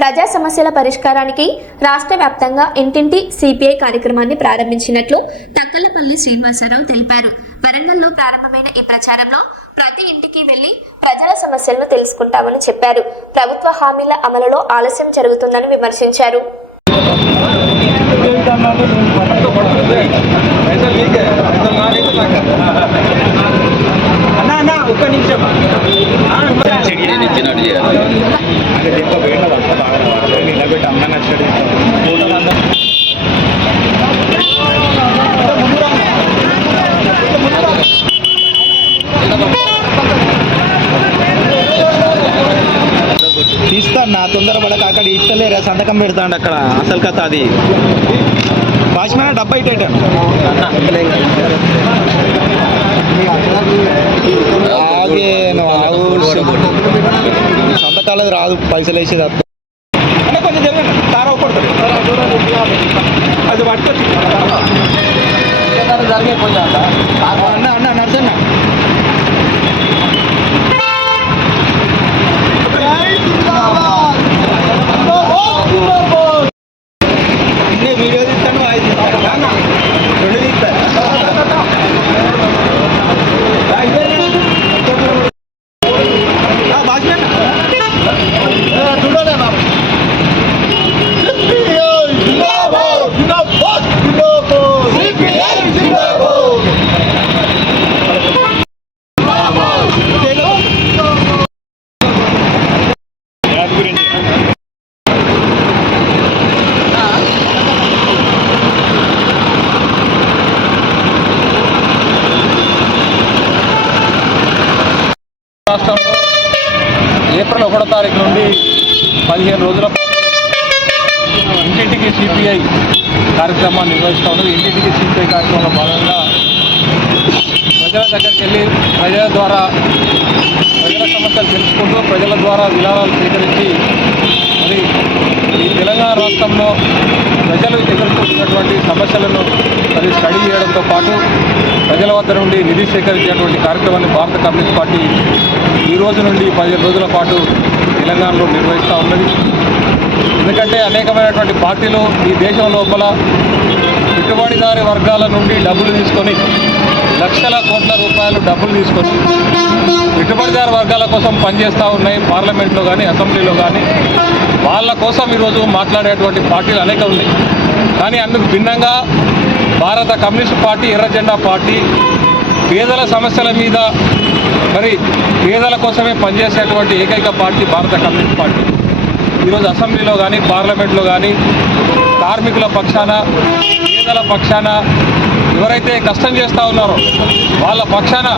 ప్రజా సమస్యల పరిష్కారానికి రాష్ట్ర వ్యాప్తంగా ఇంటింటి సిపిఐ కార్యక్రమాన్ని ప్రారంభించినట్లు తక్కలపల్లి శ్రీనివాసరావు తెలిపారు. వరంగల్లో ప్రారంభమైన ఈ ప్రచారంలో ప్రతి ఇంటికి వెళ్లి ప్రజల సమస్యలను తెలుసుకుంటామని చెప్పారు. ప్రభుత్వ హామీల అమలులో ఆలస్యం జరుగుతుందని విమర్శించారు. తీస్తాను నా తొందరపడక అక్కడ ఇస్తలేరా సంతకం పెడతాడు అక్కడ అసలు కథ అది వాచ్మెన్ డబ్బా ఇటేటాను సంతకాలది రాదు పైసలు వేసేది అంటే కొంచెం జరగండి తారా పడుతుంది అది పట్టుకొచ్చి జరిగే కొంచెం అన్న అన్న నడుసన్నా వీడియో తీస్తాను వాయిస్ తీస్తాను రెండు తీస్తాను రాష్ట్రంలో ఏప్రిల్ 1వ తారీఖు నుండి 15 రోజుల ఇంటింటికి సిపిఐ కార్యక్రమాన్ని నిర్వహిస్తూ ఉన్నది. ఇంటింటికి సిపిఐ కార్యక్రమంలో భాగంగా ప్రజల దగ్గరికి వెళ్ళి ప్రజల ద్వారా ప్రజల సమస్యలు తెలుసుకుంటూ ప్రజల ద్వారా విరాళాలు సేకరించి మరి ఈ తెలంగాణ రాష్ట్రంలో ప్రజలు ఎదుర్కొంటున్నటువంటి సమస్యలను మరి స్టడీ చేయడంతో పాటు ప్రజల వద్ద నుండి నిధి సేకరించేటువంటి కార్యక్రమాన్ని భారత కమ్యూనిస్ట్ పార్టీ ఈ రోజు నుండి 15 రోజుల పాటు తెలంగాణలో నిర్వహిస్తూ ఉన్నది. ఎందుకంటే అనేకమైనటువంటి పార్టీలు ఈ దేశం లోపల పెట్టుబడిదారి వర్గాల నుండి డబ్బులు తీసుకొని లక్షల కోట్ల రూపాయలు డబ్బులు తీసుకొని పెట్టుబడిదారు వర్గాల కోసం పనిచేస్తూ ఉన్నాయి. పార్లమెంట్లో కానీ అసెంబ్లీలో కానీ వాళ్ళ కోసం ఈరోజు మాట్లాడేటువంటి పార్టీలు అనేక ఉన్నాయి. కానీ అందుకు భిన్నంగా భారత కమ్యూనిస్ట్ పార్టీ ఎర్ర జెండా పార్టీ పేదల సమస్యల మీద మరి పేదల కోసమే పనిచేసేటువంటి ఏకైక పార్టీ భారత కమ్యూనిస్ట్ పార్టీ. ఈరోజు అసెంబ్లీలో కానీ పార్లమెంట్లో కానీ కార్మికుల పక్షాన పేదల పక్షాన ఎవరైతే కష్టం చేస్తూ ఉన్నారో వాళ్ళ పక్షాన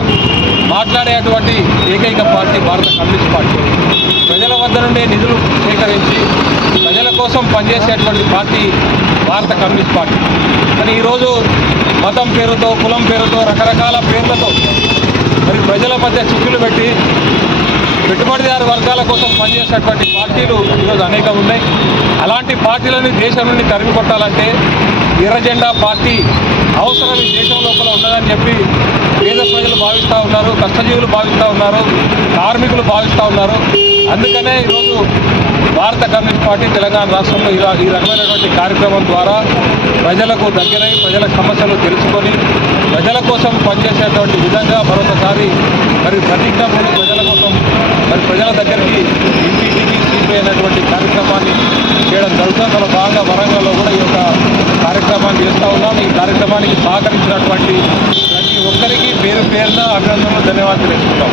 మాట్లాడేటువంటి ఏకైక పార్టీ భారత కమ్యూనిస్ట్ పార్టీ. ప్రజల వద్ద నుండి నిధులు సేకరించి ప్రజల కోసం పనిచేసేటువంటి పార్టీ భారత కమ్యూనిస్ట్ పార్టీ. కానీ ఈరోజు మతం పేరుతో కులం పేరుతో రకరకాల పేర్లతో మరి ప్రజల మధ్య చిక్కులు పెట్టి పెట్టుబడిదారు వర్గాల కోసం పనిచేసేటువంటి పార్టీలు ఈరోజు అనేకం ఉన్నాయి. అలాంటి పార్టీలను దేశం నుండి తరిమి కొట్టాలంటే ఎర్ర జెండా పార్టీ అవసరం ఈ దేశం లోపల ఉన్నదని చెప్పి పేద ప్రజలు భావిస్తూ ఉన్నారు, కష్టజీవులు భావిస్తూ ఉన్నారు, కార్మికులు భావిస్తూ ఉన్నారు. అందుకనే ఈరోజు భారత కమ్యూనిస్ట్ పార్టీ తెలంగాణ రాష్ట్రంలో ఈ రకమైనటువంటి కార్యక్రమం ద్వారా ప్రజలకు దగ్గరై ప్రజల సమస్యలు తెలుసుకొని ప్రజల కోసం పనిచేసేటువంటి విధంగా మరొకసారి మరి ప్రతిజ్ఞాపూర్వక ప్రజల కోసం మరి ప్రజల దగ్గరికి ఇంటింటికి సిపిఐ అనేటువంటి కార్యక్రమాన్ని చేయడం జరుగుతుంది. అందులో భాగంగా వరంగల్లో కూడా ఈ యొక్క కార్యక్రమాన్ని చేస్తూ ఉన్నాం. ఈ కార్యక్రమానికి సహకరించినటువంటి ప్రతి ఒక్కరికి పేరు పేరున అభినందనలు ధన్యవాదాలు తెలుసుకుంటాం.